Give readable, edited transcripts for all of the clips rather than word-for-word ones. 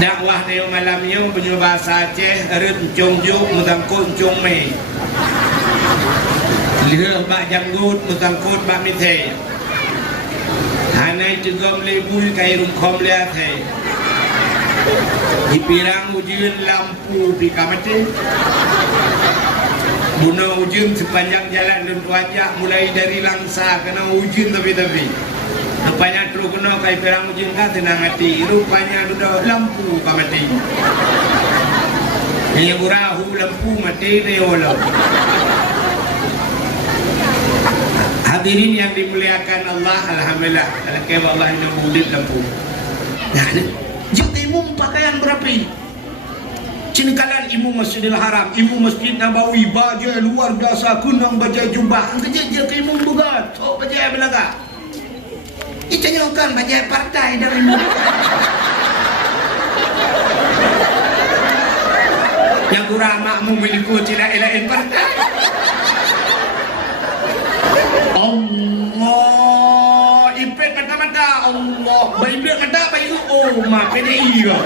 dakwah ni malam ni punya bahasa Aceh eret encong juk mutangkut encong mei leh bak janggut mutangkut bak mithe hanai tegom lebui kai rumkhom liat hai di pirang ujun lampu di kamati guna ujun sepanjang jalan dan wajah mulai dari Langsa kena ujun tapi rupanya terus kena kai pirang ujun ka tenang hati rupanya sudah lampu kamati ini burahu lampu mati deolah. Hadirin yang dimuliakan Allah, alhamdulillah kalau Allah yang mudid lampu nah jika imam pakaian berapi cinikalan imam Masjidil Haram, imam Masjid Nabawi baju luar biasa kunang baju jubah kerja imam bukan so baju belaga icanyokan baju partai dan imam yang kurang makmum milikku tidak ilahin partai Allah impet mata-mata Allah baik kata baik oh mak PDI ke Allah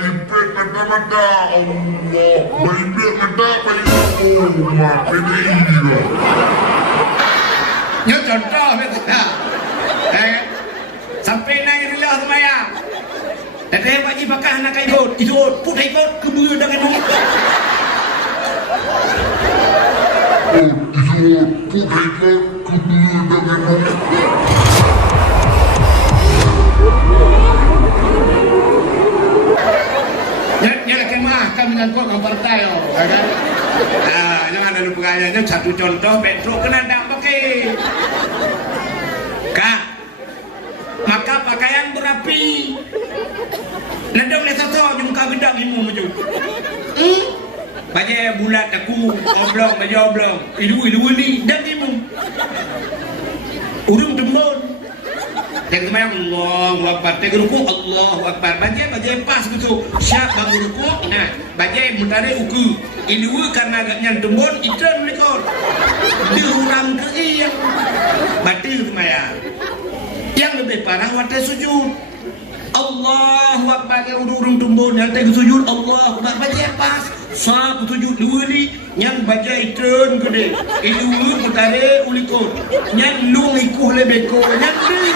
impet mata-mata Allah baik kata baik oh mak PDI ke nyok contoh kata sampai naik rilah semayang tapi wajib bakah nak ikut putih ikut keburu dengan nyalakan mah kami ngangkut ke partai kan? Jangan ada lupa satu contoh Petro kena tak pakai kak maka pakaian berapi nada boleh satu jumpa benda imu maju baju bulat aku oblong baju oblong ilu ni dan imu urung tembon yang semayang Allahu Akbar tengok ruku Allahu Akbar baju pas gitu siap bangun ruku nah baju mutare uku ilu karena agaknya tembon itu mereka diurang ke iya batil semayang yang lebih parah waktu sujud Allahu Akbar yang urung tembon yang tengok sujud Allahu Akbar baju pas sah sujud dua ni yang baca itren gede ilu putare ulikot yang lu ikuh lebeko yang ni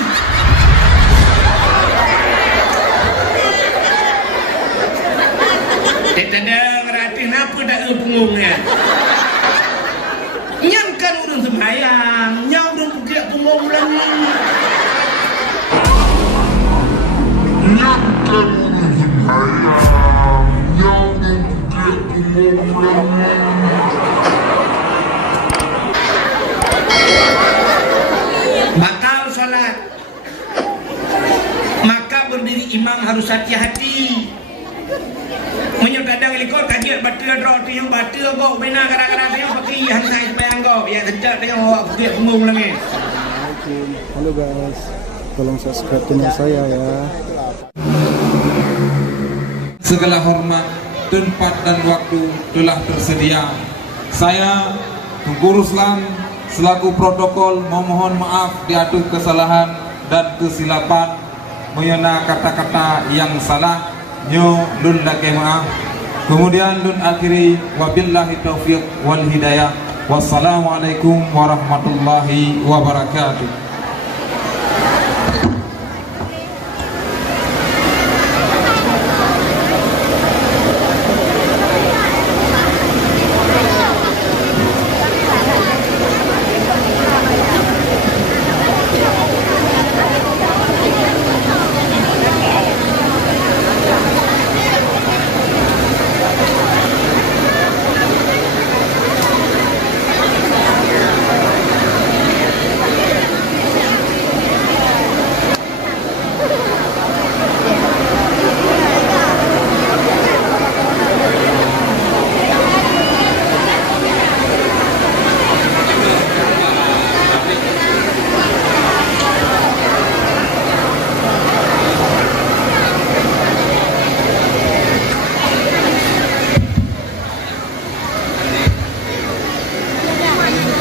tidak ngerti apa dah pungungnya yang kan urung sembahyang yang urung buka pungung lagi yang kan urung sembahyang yang urung bakal salat maka berdiri imam harus hati-hati menyedadang likor kajian batal roti yang batal kau benar kadang-kadang saya pakai yang saya bayang kau yang sejak dengan awak pakai punggung lagi. Halo guys, tolong subscribe channel saya ya. Segala hormat, tempat dan waktu telah tersedia. Saya Guru Ruslan selaku protokol memohon maaf di atas kesalahan dan kesilapan menyena kata-kata yang salah nyo lun lake maaf. Kemudian lun akhiri wabillahi taufiq wal hidayah. Wassalamualaikum warahmatullahi wabarakatuh.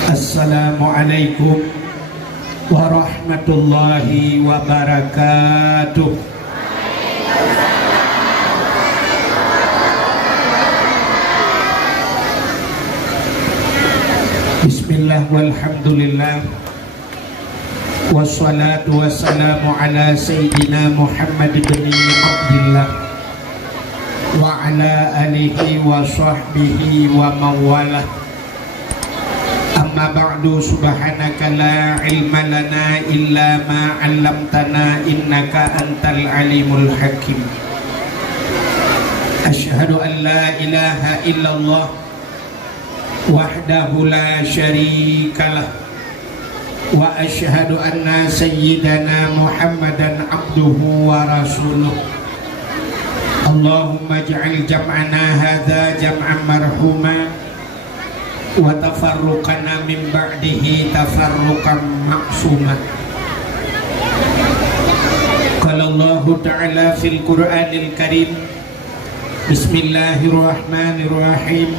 Assalamualaikum warahmatullahi warahmatullahi wabarakatuh. Bismillah walhamdulillah wassalatu wassalamu ala sayyidina Muhammad bin Abdillah wa ala alihi wa sahbihi wa mawalah. Amma ba'du, subhanaka la ilma lana illa ma 'allamtana innaka antal alimul hakim. Asyhadu an la ilaha illallah wahdahu la syarikalah wa asyhadu anna sayyidana Muhammadan abduhu wa rasuluh. Allahumma ij'al jam'ana hadza jam'an marhuma wa tafarruqana min ba'dihi tafarruqan ma'suma. Qala Allah ta'ala fil Qur'anil Karim, Bismillahirrahmanirrahim,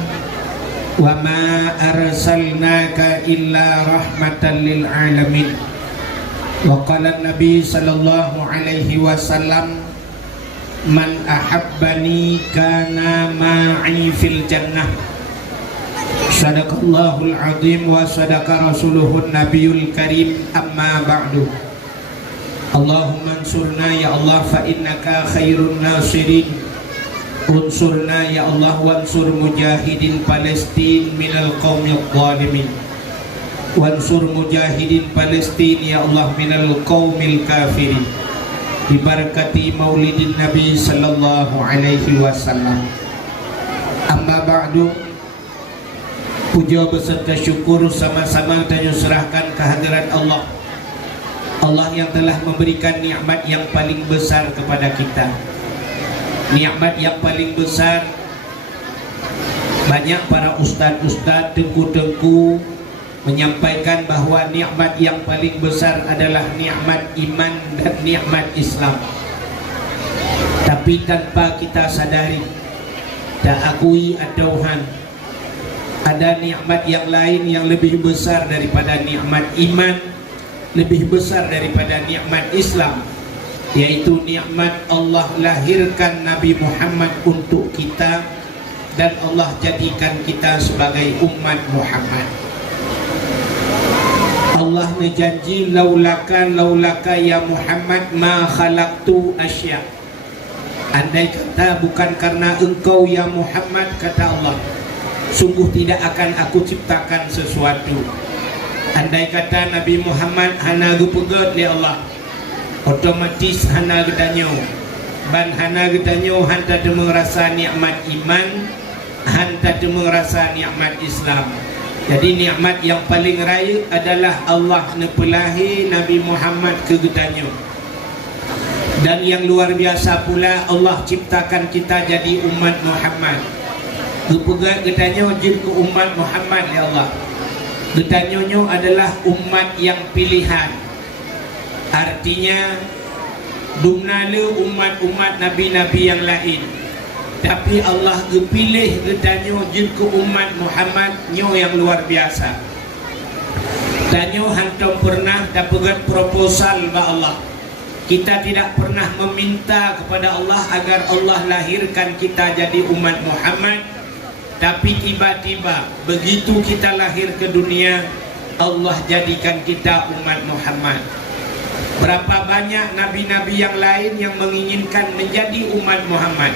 wa ma arsalnaka illa rahmatan lil alamin. Wa qala Nabi sallallahu alaihi wasallam, man ahabbani kana ma'i fil jannah. Sadaqallahul azim wa sadaqa rasuluhun nabiyul karim. Amma ba'du. Allahumma ansurna ya Allah fa innaka khairun nasirin. Unsurna ya Allah wansur mujahidin Palestin minal qaumil zalimin. Wansur mujahidin Palestin ya Allah minal qaumil kafirin. Bibarakati maulidin Nabi sallallahu alaihi wasallam. Amma ba'du. Puja beserta syukur sama-sama kita serahkan kehadirat Allah. Allah yang telah memberikan nikmat yang paling besar kepada kita. Nikmat yang paling besar, banyak para ustaz-ustaz, tengku-tengku menyampaikan bahwa nikmat yang paling besar adalah nikmat iman dan nikmat Islam. Tapi tanpa kita sadari, tak akui atauhan, ada nikmat yang lain yang lebih besar daripada nikmat iman, lebih besar daripada nikmat Islam, yaitu nikmat Allah lahirkan Nabi Muhammad untuk kita dan Allah jadikan kita sebagai umat Muhammad. Allah menjanji, laulaka ya Muhammad ma khalaqtu asya. Andai kata bukan karena engkau ya Muhammad, kata Allah, sungguh tidak akan aku ciptakan sesuatu. Andai kata Nabi Muhammad hana gupegat oleh Allah, otomatis hana getanyo, ban hana getanyo hanta temu rasa nikmat iman, hanta temu rasa nikmat Islam. Jadi nikmat yang paling raya adalah Allah nepelahi Nabi Muhammad ke getanyo. Dan yang luar biasa pula, Allah ciptakan kita jadi umat Muhammad. Gepegat getanyo jin ke umat Muhammad ya Allah. Getanyonyo adalah umat yang pilihan. Artinya dumnale umat-umat nabi-nabi yang lain, tapi Allah pilih getanyo jin ke umat Muhammad nyo yang luar biasa. Tanyo hantam pernah dapat proposal ba Allah. Kita tidak pernah meminta kepada Allah agar Allah lahirkan kita jadi umat Muhammad, tapi tiba-tiba begitu kita lahir ke dunia, Allah jadikan kita umat Muhammad. Berapa banyak nabi-nabi yang lain yang menginginkan menjadi umat Muhammad.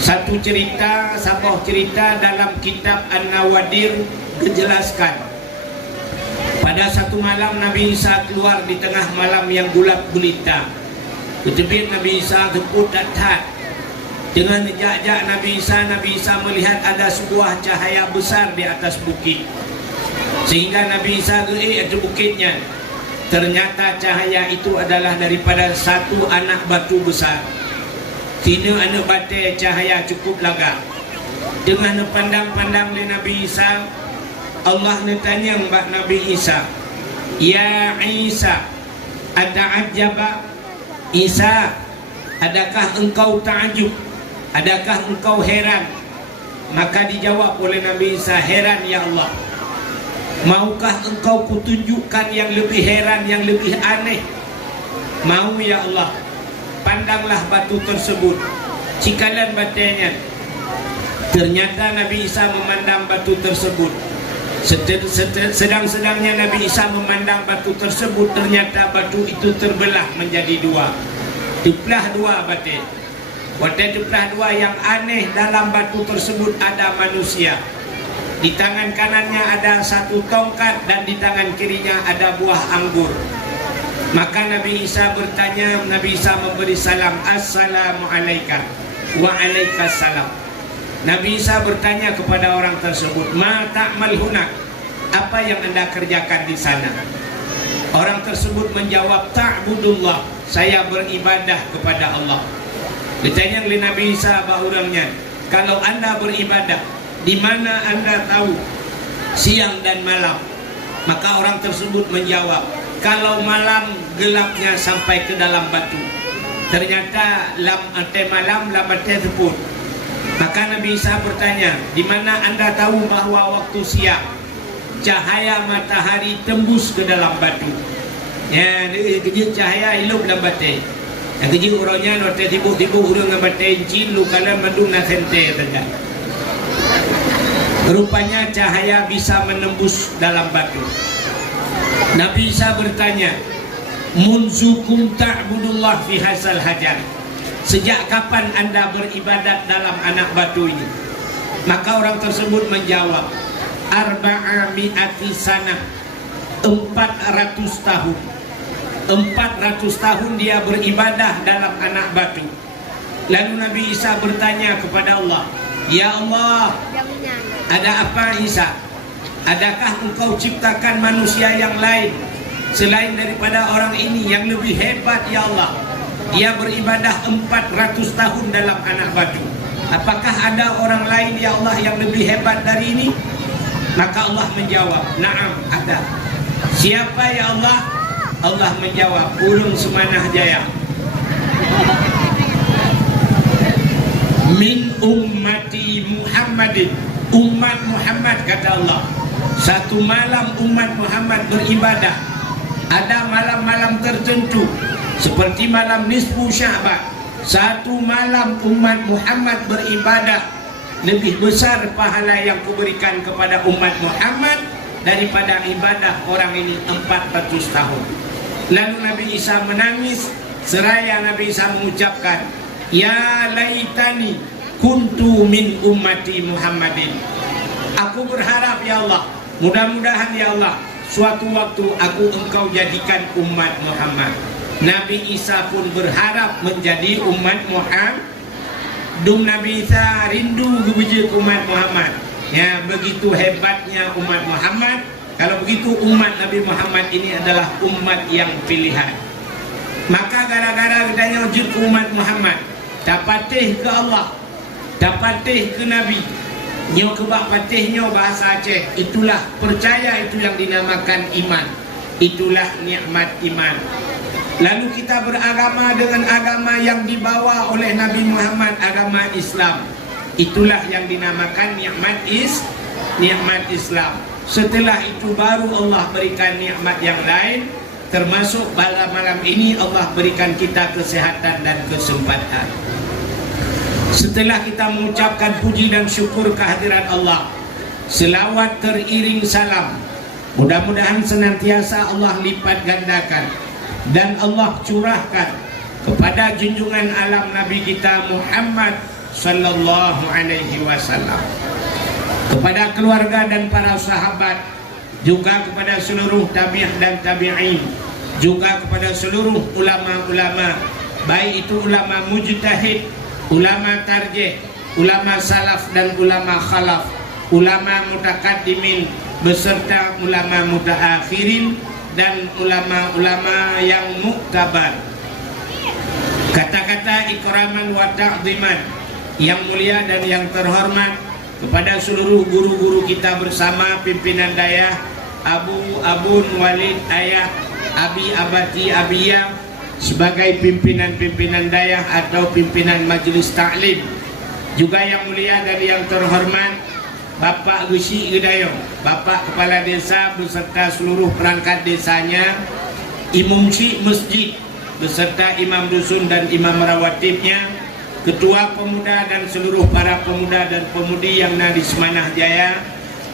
Satu cerita, sebuah cerita dalam kitab An-Nawadir menjelaskan, pada satu malam Nabi Isa keluar di tengah malam yang gelap gulita. Ketebit Nabi Isa keput tat. Dengan jejak Nabi Isa melihat ada sebuah cahaya besar di atas bukit. Sehingga Nabi Isa ke bukitnya. Ternyata cahaya itu adalah daripada satu anak batu besar. Tina anak batu cahaya cukup lagak. Dengan pandang-pandang di Nabi Isa, Allah tanya kepada Nabi Isa, ya Isa, ata'ajjaba? Isa, adakah engkau ta'ajub? Adakah engkau heran? Maka dijawab oleh Nabi Isa, heran ya Allah. Maukah engkau kutunjukkan yang lebih heran, yang lebih aneh? Mau ya Allah. Pandanglah batu tersebut, cikalan batanya. Ternyata Nabi Isa memandang batu tersebut. Sedang-sedangnya Nabi Isa memandang batu tersebut, ternyata batu itu terbelah menjadi dua. Diplah dua batu. Waktu diplah dua, yang aneh dalam batu tersebut ada manusia. Di tangan kanannya ada satu tongkat dan di tangan kirinya ada buah anggur. Maka Nabi Isa bertanya, Nabi Isa memberi salam, Assalamualaikum. Waalaikumsalam. Nabi Isa bertanya kepada orang tersebut, Ma ta'mal hunak, apa yang anda kerjakan di sana? Orang tersebut menjawab, Ta'budullah, saya beribadah kepada Allah. Ditanya oleh Nabi Isa bahurangnya, kalau anda beribadah, di mana anda tahu siang dan malam? Maka orang tersebut menjawab, kalau malam gelapnya sampai ke dalam batu. Ternyata lam ante malam lam ante teput. Maka Nabi Isa bertanya, di mana anda tahu bahwa waktu siang cahaya matahari tembus ke dalam batu? Ya, kerja cahaya hidup dalam batu. Yang kerja orangnya note tiba-tiba urang dengan batu encin lu kala mandung na sente tanda. Rupanya cahaya bisa menembus dalam batu. Nabi Isa bertanya, Munzukum ta'budullah fi hasal hajar. Sejak kapan anda beribadat dalam anak batu ini? Maka orang tersebut menjawab, Arba'ami'ati sanah, 400 tahun. 400 tahun dia beribadah dalam anak batu. Lalu Nabi Isa bertanya kepada Allah, Ya Allah, ada apa Isa? Adakah engkau ciptakan manusia yang lain selain daripada orang ini yang lebih hebat ya Allah? Dia beribadah 400 tahun dalam anak batu. Apakah ada orang lain ya Allah yang lebih hebat dari ini? Maka Allah menjawab, Naam, ada. Siapa ya Allah? Allah menjawab, Ulun Semanah Jaya. Min ummati Muhammadin, umat Muhammad, kata Allah. Satu malam umat Muhammad beribadah. Ada malam-malam tertentu seperti malam nisfu Sya'ban. Satu malam umat Muhammad beribadah, lebih besar pahala yang kuberikan kepada umat Muhammad daripada ibadah orang ini 400 tahun. Lalu Nabi Isa menangis seraya Nabi Isa mengucapkan, Ya laitani kuntu min ummati Muhammadin. Aku berharap ya Allah, mudah-mudahan ya Allah, suatu waktu engkau jadikan umat Muhammad. Nabi Isa pun berharap menjadi umat Muhammad. Dum Nabi Isa rindu kepada umat Muhammad. Ya, begitu hebatnya umat Muhammad. Kalau begitu umat Nabi Muhammad ini adalah umat yang pilihan. Maka gara-gara kita wujud ke umat Muhammad, dapatih ke Allah, dapatih ke Nabi, nyo kebak patihnya bahasa Aceh, itulah percaya, itu yang dinamakan iman. Itulah nikmat iman. Lalu kita beragama dengan agama yang dibawa oleh Nabi Muhammad, agama Islam. Itulah yang dinamakan nikmat Islam. Setelah itu baru Allah berikan nikmat yang lain, termasuk pada malam ini Allah berikan kita kesehatan dan kesempatan. Setelah kita mengucapkan puji dan syukur kehadiran Allah, selawat teriring salam, mudah-mudahan senantiasa Allah lipat gandakan dan Allah curahkan kepada junjungan alam Nabi kita Muhammad sallallahu alaihi wasallam, kepada keluarga dan para sahabat, juga kepada seluruh tabi'ah dan tabi'in, juga kepada seluruh ulama-ulama, baik itu ulama mujtahid, ulama tarjih, ulama salaf dan ulama khalaf, ulama mutakaddimin beserta ulama mutaakhirin dan ulama-ulama yang muktabar. Kata-kata ikraman wa ta'ziman yang mulia dan yang terhormat kepada seluruh guru-guru kita bersama pimpinan dayah Abun Walid Ayah, Abi Abati Abiyah sebagai pimpinan-pimpinan dayah atau pimpinan majelis taklim. Juga yang mulia dan yang terhormat Bapak Gusi Gedayong, Bapak Kepala Desa beserta seluruh perangkat desanya, Imam Syekh Masjid beserta Imam Dusun dan Imam Rawatibnya, Ketua Pemuda dan seluruh para pemuda dan pemudi yang ada di Semanah Jaya,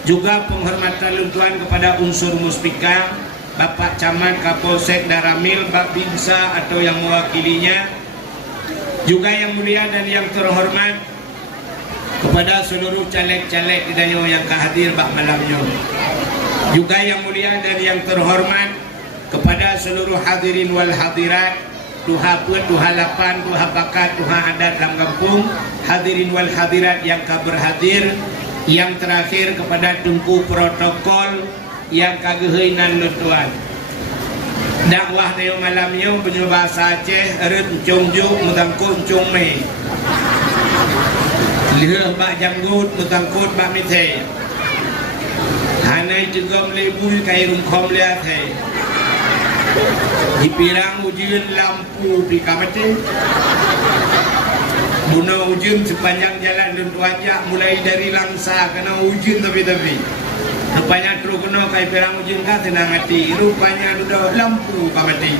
juga penghormatan luntuan kepada unsur Muspika, Bapak Camat, Kapolsek Daramil, Babinsa atau yang mewakilinya, juga yang mulia dan yang terhormat kepada seluruh caleg-caleg Gedayo yang hadir bak malamnya, juga yang mulia dan yang terhormat kepada seluruh hadirin wal hadirat, tuha pun, tuha lapan, tuha bakat, tuha adat dalam kampung, hadirin wal hadirat yang berhadir, yang terakhir kepada tungku protokol yang kageheunan lutuan. Dakwah dayo malamnya punya bahasa Aceh, eret jongjuk mutangkut jongme. Lihat bak janggut mutangkut bak mithe. Hanai juga melebui kai rumkom lihat he. Dipirang ujian lampu di kamati. Buna ujian sepanjang jalan dan wajah mulai dari Langsa kena ujian tapi. Rupanya terus kena kai pirang ujian kan tenang hati. Rupanya sudah lampu kamati.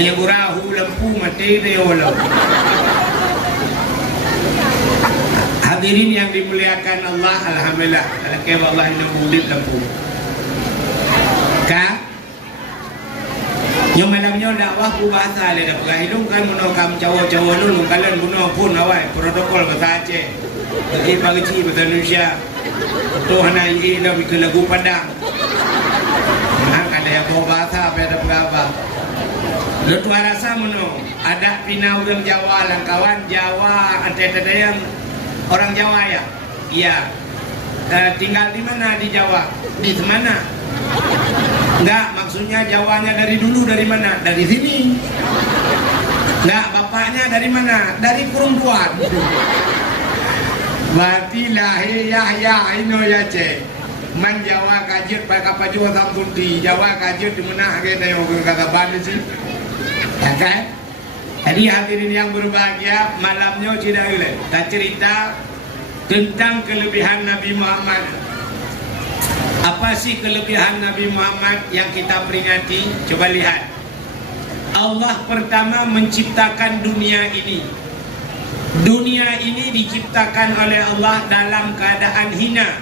Ini burahu lampu mati dia olah. Hadirin yang dimuliakan Allah, alhamdulillah. Alhamdulillah Allah ini murid lampu. Ka yang malamnya dakwah ku bahasa le dah hidung kan muno kam cawo-cawo dulu kalian muno pun awai protokol bahasa Aceh. Jadi pagi bahasa Indonesia. Tu hana ini dah bikin lagu Padang. Nah, ada yang bawa bahasa apa ada apa. Lu rasa muno ada pina orang Jawa lang kawan Jawa ada yang orang Jawa ya? Iya. Tinggal di mana di Jawa? Di mana? Enggak, maksudnya Jawanya dari dulu dari mana? Dari sini. Enggak, bapaknya dari mana? Dari perempuan. Berarti lahir Yahya ino ya cek. Man Jawa kajet pada kapal Jawa Sampunti. Jawa kajet di mana? Kita yang kata bandar sih. Ya kan? Jadi hadirin yang berbahagia, malamnya tidak boleh. Kita cerita tentang kelebihan Nabi Muhammad. Apa sih kelebihan Nabi Muhammad yang kita peringati? Coba lihat. Allah pertama menciptakan dunia ini. Dunia ini diciptakan oleh Allah dalam keadaan hina.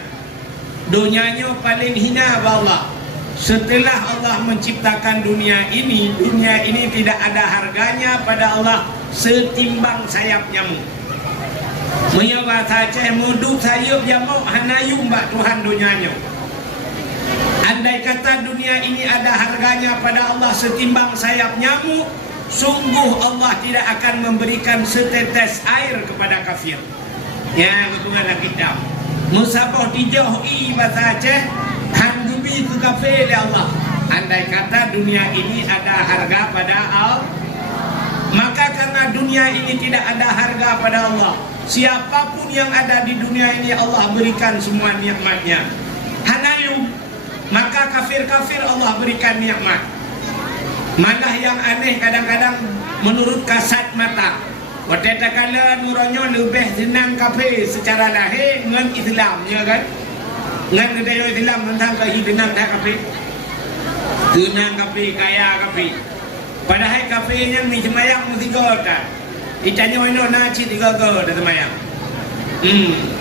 Dunianya paling hina Allah. Setelah Allah menciptakan dunia ini tidak ada harganya pada Allah setimbang sayap nyamuk. Menyapa saja moduk sayap nyamuk hanayum mbak Tuhan dunianya. Andai kata dunia ini ada harganya pada Allah setimbang sayap nyamuk, sungguh Allah tidak akan memberikan setetes air kepada kafir. Ya, ketuhanan kita. Musabah dijauhi bahasa Aceh. Handubi itu kafir ya Allah. Andai kata dunia ini ada harga pada Allah, maka karena dunia ini tidak ada harga pada Allah, siapapun yang ada di dunia ini Allah berikan semua nikmatnya. Hanayum, maka kafir-kafir Allah berikan nikmat. Malah yang aneh kadang-kadang menurut kasat mata. Waktu kala nuronyo lebih senang kafir secara lahir dengan Islamnya kan. Ngan kedayo Islam tentang kehidupan dah kafe. Tenang kafe, kaya kafe. Padahal kafe yang ni semayang mesti goda. Itanya wino naci tiga goda semayang.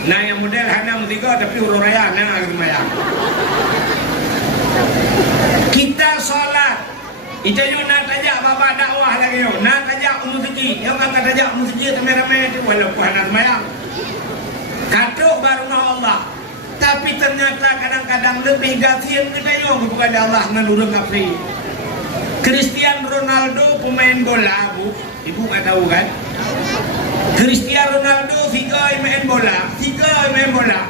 Nah yang model hana mesti goda tapi urut raya na semayang. Kita solat. Itanya nak tajak bapa dakwah lagi yo. Nak tajak musjid. Yang kata tajak musjid ramai-ramai tu walaupun hana semayang. Katuk baru Allah. Tapi ternyata kadang-kadang lebih gasian kita yang kepada Allah menurut kafir. Cristiano Ronaldo pemain bola, bu, ibu nggak tahu kan? Cristiano Ronaldo figure main bola,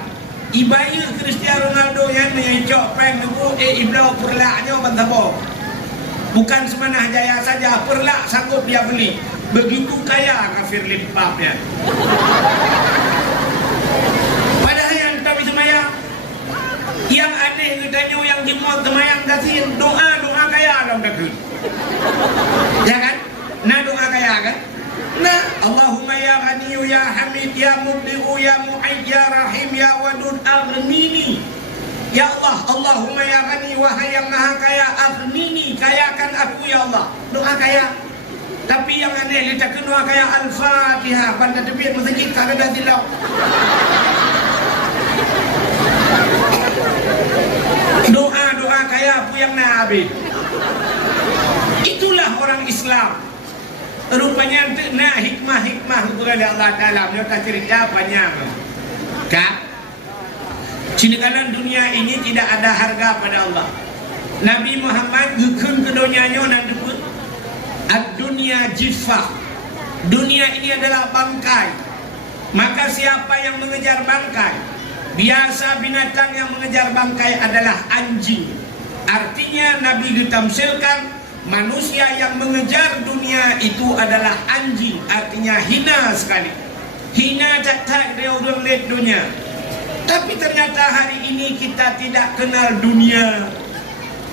Ibayu Cristiano Ronaldo yang mencok peng tu, iblau perlaknya bantabo. Bukan Semanah Jaya saja, perlak sanggup dia beli. Begitu kaya kafir limpahnya. Yang aneh katanya yang jemaah semayang kasih doa kaya dalam daging. Ya kan? Nah doa kaya kan? Nah Allahumma ya Ghaniyu ya Hamid ya Mubdi'u ya Mu'id ya Rahim, ya Wadud, aghnini. Ya Allah, Allahumma ya Ghani, wahai yang maha kaya, aghnini, kayakan aku ya Allah. Doa kaya. Tapi yang aneh, letakkan doa kaya Al-Fatihah. Pada tepian masjid, tak ada tilau. Doa kaya apa yang nak habis. Itulah orang Islam. Rupanya nak hikmah kepada Allah Ta'ala. Mereka cerita banyak. Kak, cinikalan dunia ini tidak ada harga pada Allah. Nabi Muhammad gekun ke dunianya nanti pun ad-dunya jifah. Dunia ini adalah bangkai. Maka siapa yang mengejar bangkai, biasa binatang yang mengejar bangkai adalah anjing. Artinya Nabi ditamsilkan manusia yang mengejar dunia itu adalah anjing. Artinya hina sekali. Hina tak dia orang lihat dunia. Tapi ternyata hari ini kita tidak kenal dunia.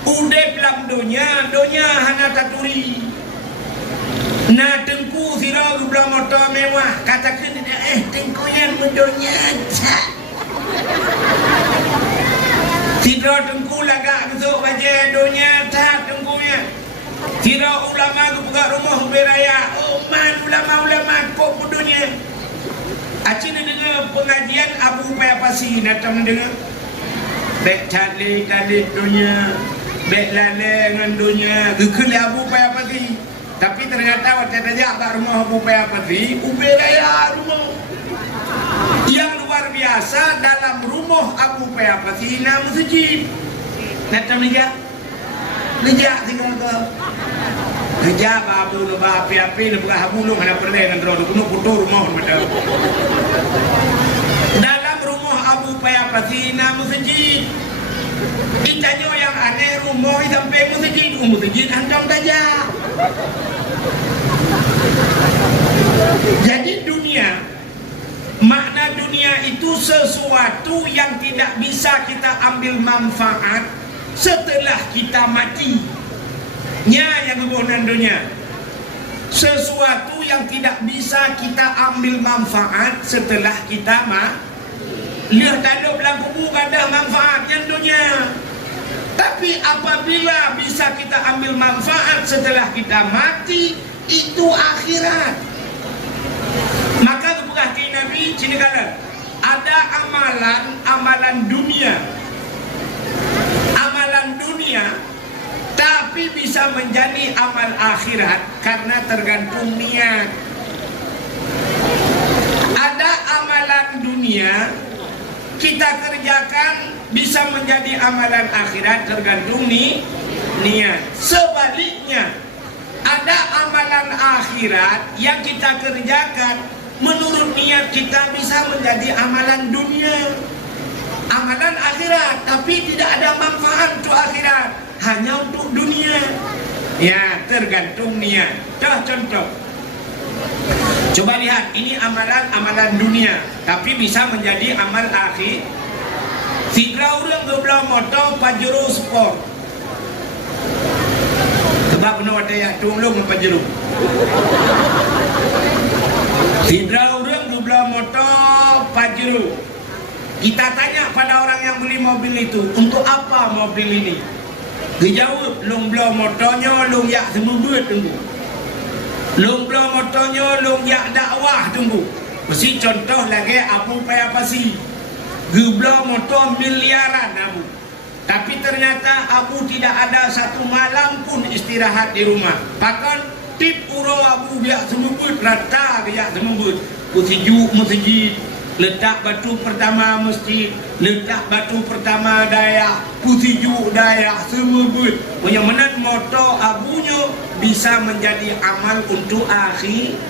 Udah pelang dunia hana taturi. Na tengku sirau belah motor mewah. Katakan tengku yang mendunia tak. Tidak tengku lagak besok baca dunia tak tengkunya. Tidak ulama ke buka rumah beraya. Oh man ulama kok dunia. Acik dengar pengajian Abu Payapasi datang dengar. Bek calik dunia. Bek lalai dengan dunia. Gekeli Abu Payapasi. Tapi ternyata waktu tajak kat rumah Abu Payapasi, beraya rumah. Yang luar biasa dalam rumah Abu Payapasi nama masjid. Datang nejak. Nejak tinggal ke. Nejak babu lebah api-api lebah habulung ada perleh dengan roda kuno putur rumah betul. Dalam rumah Abu Payapasi nama masjid. Itanya yang aneh rumah sampai masjid hantam tajak. Jadi dunia, makna dunia itu sesuatu yang tidak bisa kita ambil manfaat setelah kita mati. Yang kebunan dunia, sesuatu yang tidak bisa kita ambil manfaat setelah kita mati. Lihat tanda belang kubur ada manfaat yang dunia. Tapi apabila bisa kita ambil manfaat setelah kita mati, itu akhirat. Maka keberhati Nabi cinikalan, ada amalan dunia. Amalan dunia tapi bisa menjadi amal akhirat karena tergantung niat. Ada amalan dunia kita kerjakan bisa menjadi amalan akhirat tergantung niat. Sebaliknya, ada amalan akhirat yang kita kerjakan menurut niat kita bisa menjadi amalan dunia. Amalan akhirat tapi tidak ada manfaat untuk akhirat, hanya untuk dunia. Ya, tergantung niat. Contoh. Coba lihat, ini amalan dunia tapi bisa menjadi amal akhir. Tiga orang bebelah motor Pajero Sport. Sebab benar ada yang tolong Pajero. Tiga orang bebelah motor Pajero. Kita tanya pada orang yang beli mobil itu, untuk apa mobil ini? Dia jawab, long belah motornya, long yak semua duit tunggu. Long belah motornya, long yak dakwah tunggu. Mesti contoh lagi Abu Payapasi. Geblah motor miliaran Abu. Tapi ternyata Abu tidak ada satu malam pun istirahat di rumah. Bahkan tip uro Abu biak semubut, rata biak semubut. Putiju masjid, letak batu pertama masjid, letak batu pertama dayak, putiju dayak semubut. Punya menat motor Abunya bisa menjadi amal untuk akhir,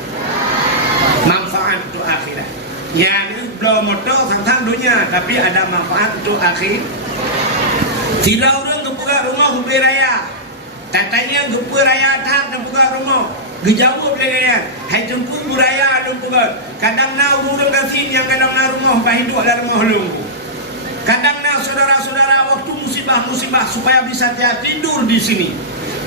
manfaat untuk akhirat. Yang belum motor tentang dunia tapi ada manfaat untuk akhir. Tidak orang kebuka rumah hubi raya. Katanya kebuka raya tak kebuka rumah. Gejawab lagi. Hai jemput buraya dong buka. Kadang na urang kasih yang kadang na rumah bahidu dalam rumah lu. Kadang na saudara-saudara waktu musibah supaya bisa tidur di sini.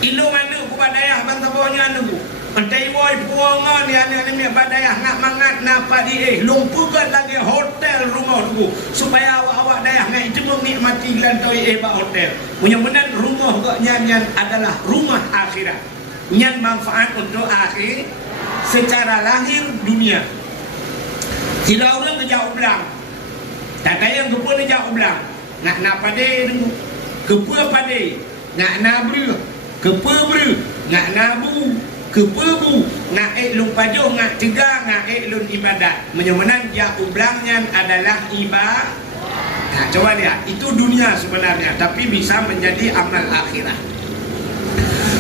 Ilu mana kepada daya bantah bawahnya anu. Antai woi puangan ni badaya ngak mangat napa di lumpukan lagi hotel rumah tu supaya awak dayah ngai itu menikmati lantoi ba hotel. Punya benar rumah kok nyan adalah rumah akhirat. Nyan manfaat untuk akhir secara lahir dunia. Tidak orang kejauh belang. Tak ada yang kepun kejauh belang. Ngak napa de kepa pade. Ngak nabru kepa bru ngak nabu kepebu ngak lun pajuh ngak tiga ngak lun ibadat. Menyemenan ya ublangnya adalah ibadah. Nah, coba lihat, itu dunia sebenarnya, tapi bisa menjadi amal akhirat.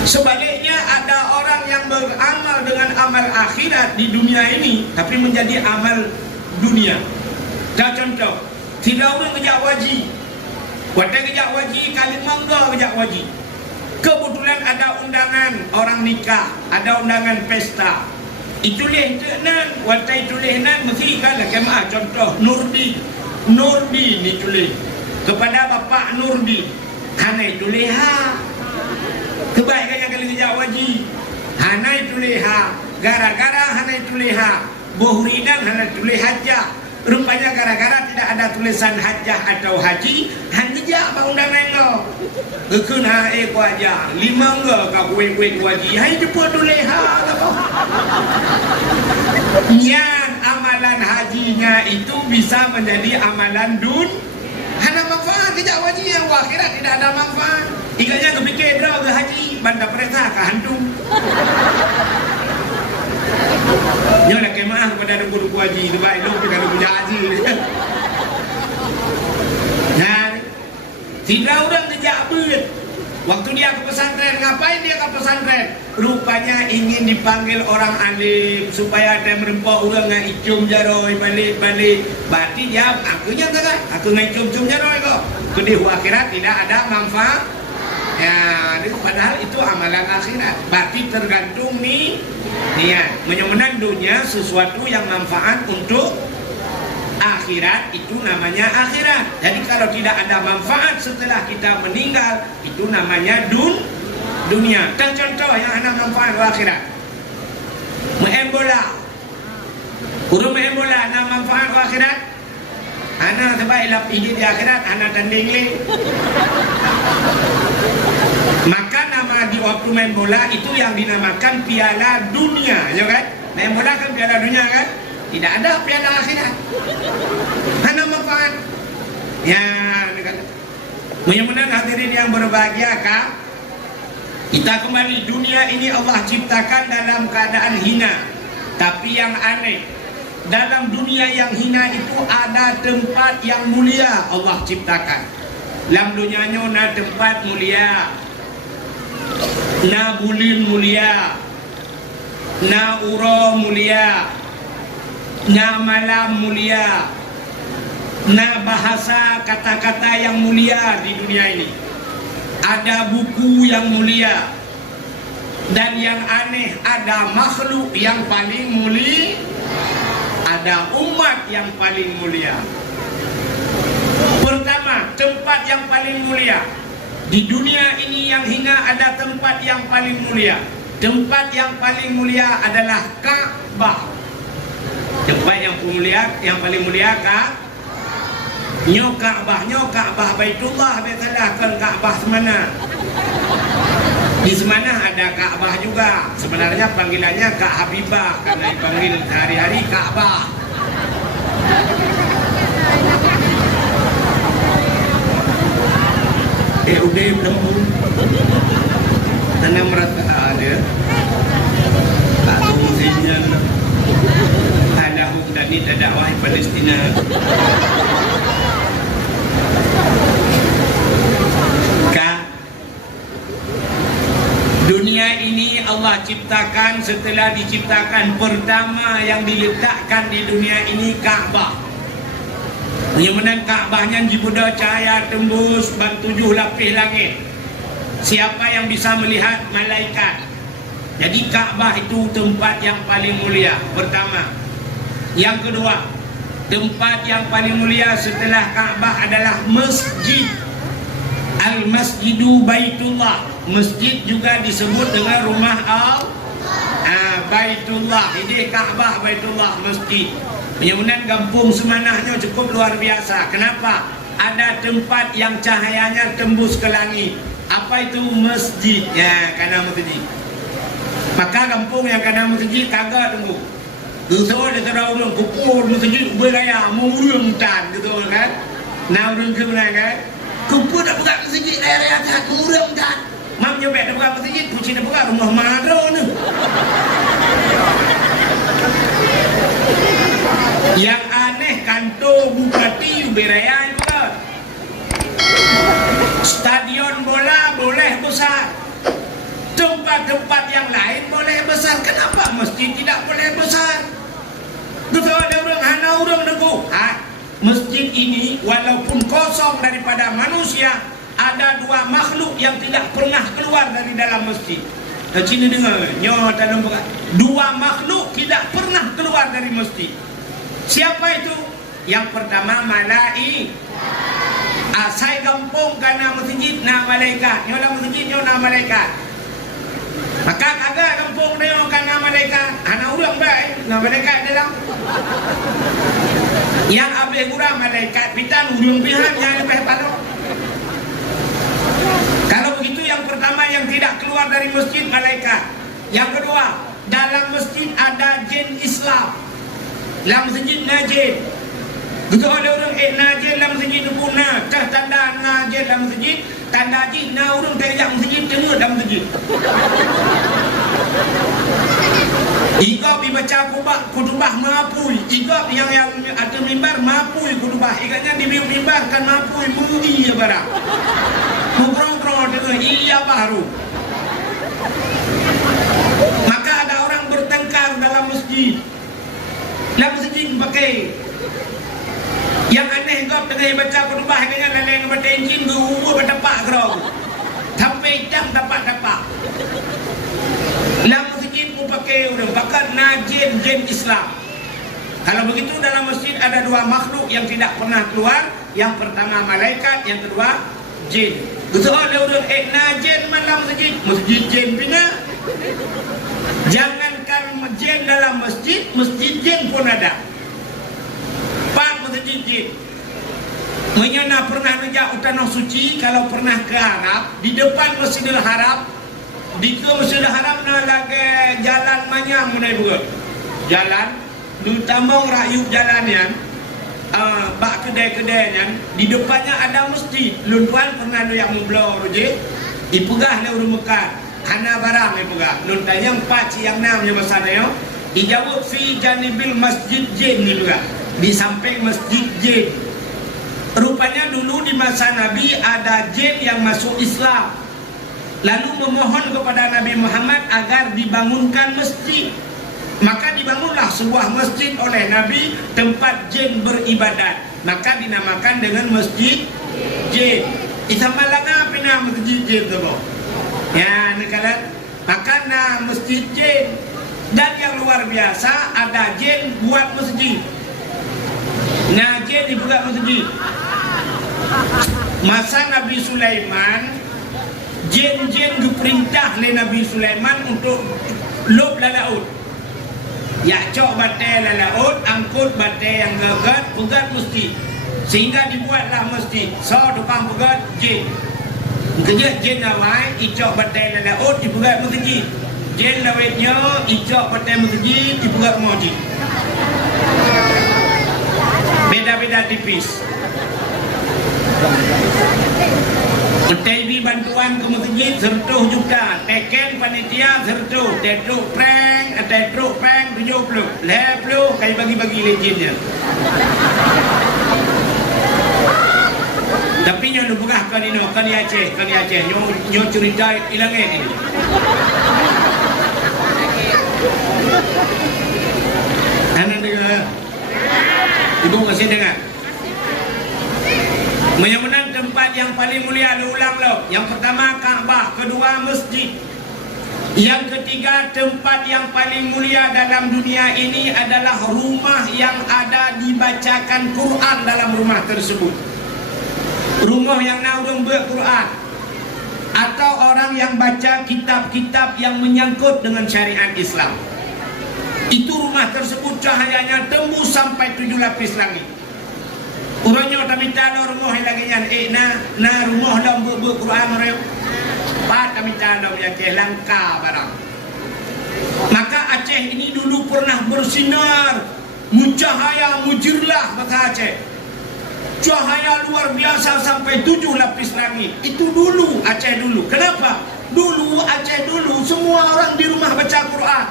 Sebaliknya ada orang yang beramal dengan amal akhirat di dunia ini, tapi menjadi amal dunia. Contoh, tidak orang kejak wajib. Wadah kejak wajib, kali mangga kejak wajib. Kebetulan ada undangan orang nikah, ada undangan pesta. Itu lehnan, watai itu lehnan mesti kan kemah contoh Nurdi ni tulis kepada Bapak Nurdi. Hana itu leha. Kebaikan yang kali kerja wajib. Hana itu leha. Gara-gara hana itu leha. Bohridan hana itu leha. Rupanya gara-gara tidak ada tulisan hajjah atau haji, hanya apa undangan lo. Kena ko aja, lima enggak kau kue haji, hai jeput leha apa? Niat amalan hajinya itu bisa menjadi amalan hana manfaat tidak wajib yang akhirat tidak ada manfaat. Ikatnya kepikir dah ke haji, banda perintah ke hantu. Nyolah kemah kepada duku haji tu baik lu pergi duku haji. Dan tidak orang kerja beut. Waktu dia ke pesantren, ngapain dia ke pesantren? Rupanya ingin dipanggil orang alim supaya ada merempok orang ngai icum jaroi balik. Berarti dia akunya tak? Aku ngai icum jaroi kok. Kedih akhirat tidak ada manfaat. Ya, padahal itu amalan akhirat. Berarti tergantung nih niat. Menyemenang dunia sesuatu yang manfaat untuk akhirat itu namanya akhirat. Jadi kalau tidak ada manfaat setelah kita meninggal itu namanya dunia. Dan contoh yang ada manfaat akhirat. Main bola. Urus main bola ada manfaat akhirat. Anak sebaiklah pergi di akhirat anak tanding le. Maka nama di waktu main bola itu yang dinamakan piala dunia, ya kan? Main bola kan piala dunia kan? Tidak ada piala akhirat. Mana manfaat? Ya, mudah-mudahan hadirin yang berbahagia kah? Kita kembali, dunia ini Allah ciptakan dalam keadaan hina. Tapi yang aneh, dalam dunia yang hina itu ada tempat yang mulia Allah ciptakan. Dalam dunianya ada tempat mulia. Na bulin mulia, na uro mulia, na malam mulia, na bahasa kata-kata yang mulia di dunia ini. Ada buku yang mulia. Dan yang aneh, ada makhluk yang paling mulia, ada umat yang paling mulia. Pertama, tempat yang paling mulia. Di dunia ini yang hina ada tempat yang paling mulia. Tempat yang paling mulia adalah Ka'bah. Tempat yang paling mulia Ka'bah Baitullah betalah kan Ka'bah semana. Di semana ada Ka'bah juga. Sebenarnya panggilannya Kak Habibah karena dipanggil hari-hari Ka'bah. Udah bertemu tanam rata ada atau musimnya ada hukum dan dakwah Palestina. Dunia ini Allah ciptakan. Setelah diciptakan, pertama yang diletakkan di dunia ini Ka'bah. Menyemenang Ka'bahnya dibuda cahaya tembus bang 7 lapis langit. Siapa yang bisa melihat malaikat? Jadi Ka'bah itu tempat yang paling mulia. Pertama. Yang kedua, tempat yang paling mulia setelah Ka'bah adalah masjid. Al-Masjidu Baitullah. Masjid juga disebut dengan rumah Allah. Baitullah, ini Kaabah, Baitullah, masjid. Kemudian kampung Semanahnya cukup luar biasa. Kenapa? Ada tempat yang cahayanya tembus ke langit. Apa itu? Masjid. Ya, karena masjid. Maka kampung yang kena masjid kagak tunggu. Gitu ada orang kupur masjid beraya murung tan gitu kan. Nah urung ke mana kan? Kupur dak buka masjid area tak murung tan. Mam nyobek dak buka masjid, pucin dak buka rumah madro ni. Yang aneh kantor bupati beraya juga. Stadion bola boleh besar. Tempat-tempat yang lain boleh besar. Kenapa masjid tidak boleh besar? Betul ada orang hana orang deku. Masjid ini walaupun kosong daripada manusia, ada dua makhluk yang tidak pernah keluar dari dalam masjid. Cina dengar, nyawa dalam berat. Dua makhluk tidak pernah keluar dari masjid. Siapa itu? Yang pertama malaikat. Saya kampung karena masjid na malaikat. Nyola masjid nyola malaikat. Maka kagak kampung dia karena malaikat. Anak ulang baik, na malaikat dalam. Yang abis kurang malaikat pitan ulang pihak yang lebih patok. Kalau begitu yang pertama yang tidak keluar dari masjid malaikat. Yang kedua, dalam masjid ada jin Islam. Dalam masjid najin. Betul ada orang najin dalam masjid itu pun cah tanda najin dalam masjid, tanda jin na orang tengah masjid tengah dalam masjid. Igap dibaca kutubah mapui. Igap yang ada mimbar mapui kutubah. Ikannya di mimbar kan mapui mui ya barang. Mukrong-krong dengan iya baru. Maka ada orang bertengkar dalam masjid. Dalam masjid pakai. Yang aneh igap tengah baca kutubah. Ikannya lain baca enjin guru berdepak kerong. Sampai jam dapat-dapat. Dalam masjid pun pakai udah bakar najin jin Islam. Kalau begitu dalam masjid ada dua makhluk yang tidak pernah keluar. Yang pertama malaikat, yang kedua jin. Betul ada orang najin dalam masjid, masjid jin bina. Jangankan jin dalam masjid, masjid jin pun ada. Pak masjid jin. Menyana pernah ngejak tanah suci, kalau pernah ke Arab, di depan Masjidil Haram, di ke Masjidil Haram na lagi jalan manyang mulai buat. Jalan, di tambang rakyut jalan yang, bak kedai-kedai di depannya ada masjid. Luntuan pernah ada yang membelau je, dipegah le urung Mekah, hana barang dipegah. Luntuan yang paci yang namanya masalahnya, dijawab fi janibil masjid jin ni juga, di samping masjid jin. Rupanya dulu di masa Nabi ada jin yang masuk Islam. Lalu memohon kepada Nabi Muhammad agar dibangunkan masjid. Maka dibangunlah sebuah masjid oleh Nabi, tempat jin beribadat. Maka dinamakan dengan masjid jin. Isama langa pina masjid jin tu. Ya, nekalat. Maka na masjid jin. Dan yang luar biasa ada jin buat masjid. Nah, jin dibuat masjid. Masa Nabi Sulaiman, jin-jin diperintah oleh Nabi Sulaiman untuk lob la laut. Ya cok batai la laut, angkut batai yang gagat, pegat masjid. Sehingga dibuatlah masjid. So tukang pegat jin. Kerja jin awai, icok batai la laut, dipegat masjid. Jin lawetnya, icok batai masjid, dipegat masjid. Beda-beda tipis. TV bantuan ke masjid 100 juta, teken panitia 100, tetruk prank 70, 50 kayak bagi-bagi legendnya. Tapi nyo nubugah kan ini, kan di Aceh, nyo cerita ilang ini. Anak dengar, ibu masih dengar. Menyamenang tempat yang paling mulia diulang lo. Yang pertama Kaabah, kedua masjid. Yang ketiga tempat yang paling mulia dalam dunia ini adalah rumah yang ada dibacakan Quran dalam rumah tersebut. Rumah yang naudung berQuran. atau orang yang baca kitab-kitab yang menyangkut dengan syariat Islam. Itu rumah tersebut cahayanya tembus sampai 7 lapis langit. Urangnya kami tanah rumah lagi yang na rumah dalam buku Quran mereka. Pak kami tanah yang Aceh langka barang. Maka Aceh ini dulu pernah bersinar, mucahaya, mujirlah bahasa Aceh. Cahaya luar biasa sampai 7 lapis langit. Itu dulu Aceh dulu. Kenapa? Dulu Aceh dulu semua orang di rumah baca Quran.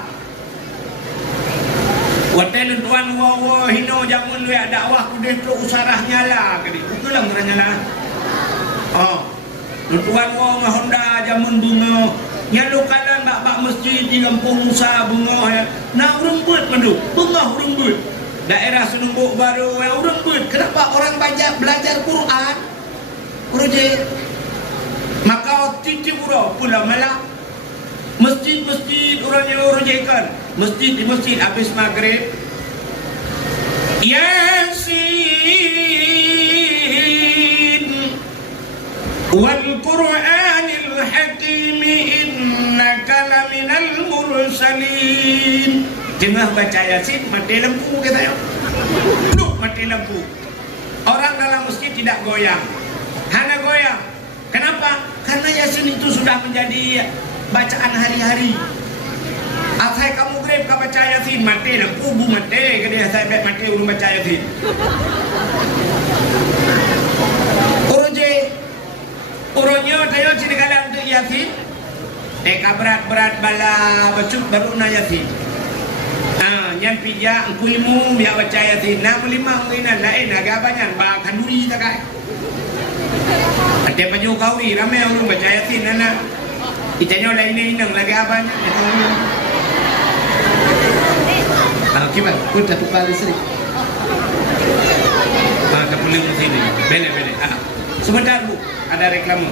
Waten tuan wawa hino jamun lu ya dakwah kudeh tu usarah nyala kali. Itulah nyala. Oh. Tuan wawa Honda jamun bunga. Nyalu kanan bak masjid di kampung Musa bunga ya. Nak rumbut mandu. Bunga rumbut. Daerah Senumbuk Baru rumbut. Kenapa orang banyak belajar Quran? Roje. Maka titi pura pula malah masjid-masjid orangnya rojekan. Masjid di masjid habis maghrib Yasin wal Qur'anil Hakim innaka laminal mursalin. Tengah baca Yasin mati lampu kita ya. Duh, mati lampu. Orang dalam masjid tidak goyang. Hanya goyang. Kenapa? Karena Yasin itu sudah menjadi bacaan hari-hari. Asal kamu grab kau baca Yasin mati lampu bu mati. Kedai saya bet mati urung baca Yasin. Urunnya tayo cinikalan untuk Yasin. Teka berat-berat bala bacut baru na Yasin. Yang pijak kuimu biar baca Yasin. Nak melimang ina lain agak banyak bak kanduri tak kai. Ada baju kauri ramai orang baca Yasin anak. Itanya lain inang lagi apa? Kibat, pun satu kali sering. Tak perlu di sini. Bele. Sebentar bu, ada reklame.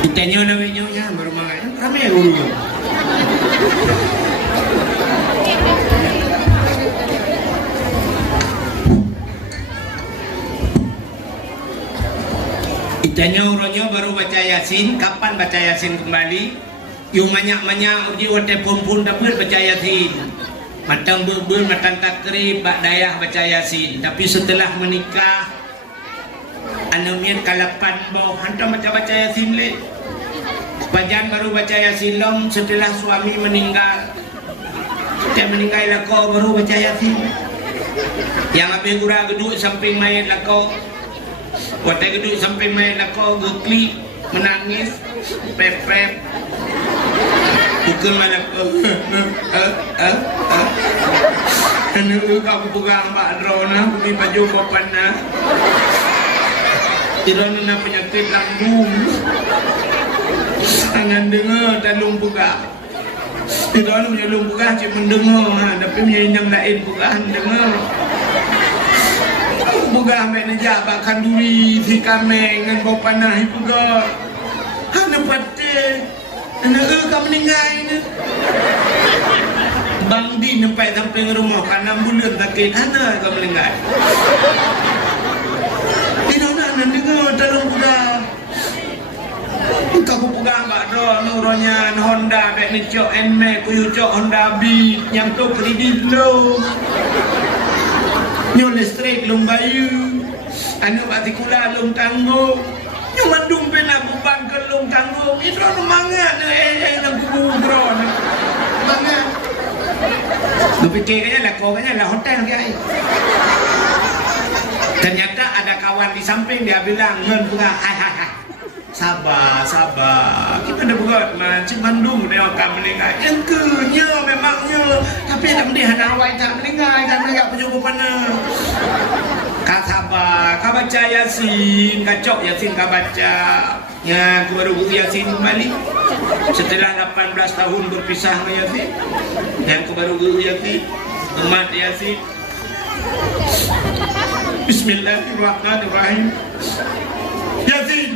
Itanya namanya baru makan ramai dulu. Itanya orangnya baru baca Yasin. Kapan baca Yasin kembali? Yung banyak-banyak uji wate pun dapat baca Yasin. Matang berbun, matang takrib, bak dayah baca Yasin. Tapi setelah menikah, anamian kalapan bau hantar baca Yasin le. Pajan baru baca Yasin long setelah suami meninggal. Dia meninggal lako baru baca Yasin. Yang habis gura geduk samping mayat lako. Watai geduk samping mayat lako geklik menangis pep. Bukan malah kau pegang Mbak Drona beli baju bapana. Tidak ada penyakit lambung. Tangan dengar dan lumpuka. Tidak ada punya lumpuka cuma dengar, tapi punya yang lain bukan dengar. Bukan ambil nejak bakkan duri si kameng dengan bau panah bukan. Hanya patih. Anak kamu meninggal ni. Bang Di sampai rumah karena bulan sakit. Hanya kamu meninggal. Tidak nak dengar dalam budak. Kau pegang Mbak Do, nuronya Honda, bek ni cok NMAX, kuyu cok Honda Beat, yang tu kredit lo. Nyo listrik lum bayu, anu partikula lum tanggung. Nyo mandung pena beban ke lo tanggung itu mangat nang kubu bro mangat lu pikirnya lah kau lah hotel guys. Ternyata ada kawan di samping dia bilang menbuka sabar kita dah buat macam mandung dia akan meninggal yang kenya memangnya tapi tak boleh hanawai tak meninggal karena tak penyubuh panah kau sabar kau baca Yasin kacok Yasin kau baca ya aku baru buku Yasin kembali setelah 18 tahun berpisah dengan Yasin yang aku baru buku Yasin umat Yasin. Bismillahirrahmanirrahim. Yasin